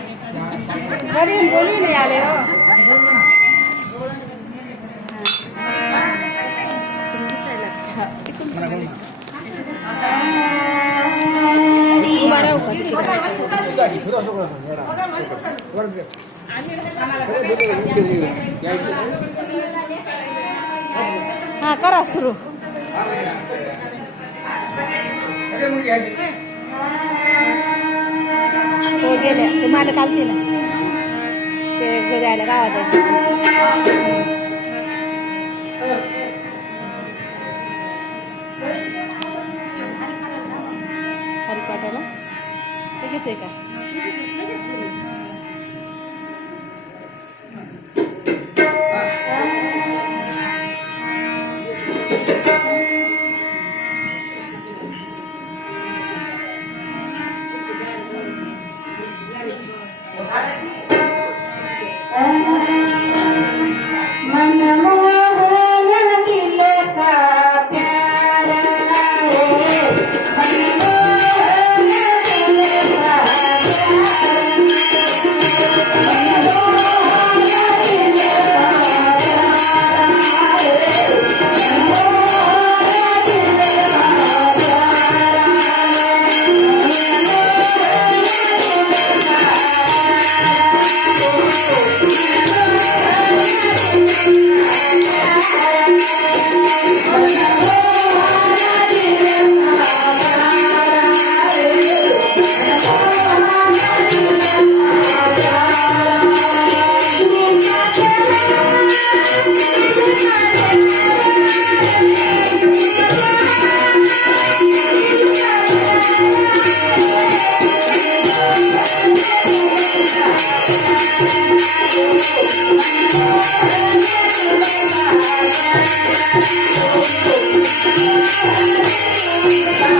घरी बोलू नाही आले हो। हा करा सुरू हो गेले ते मला काल दिलं ते घरी आलं गावात जायचं हरिपाठाला लगेच आहे का Thank you.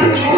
I'm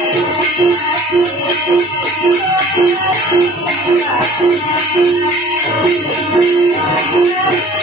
Thank you.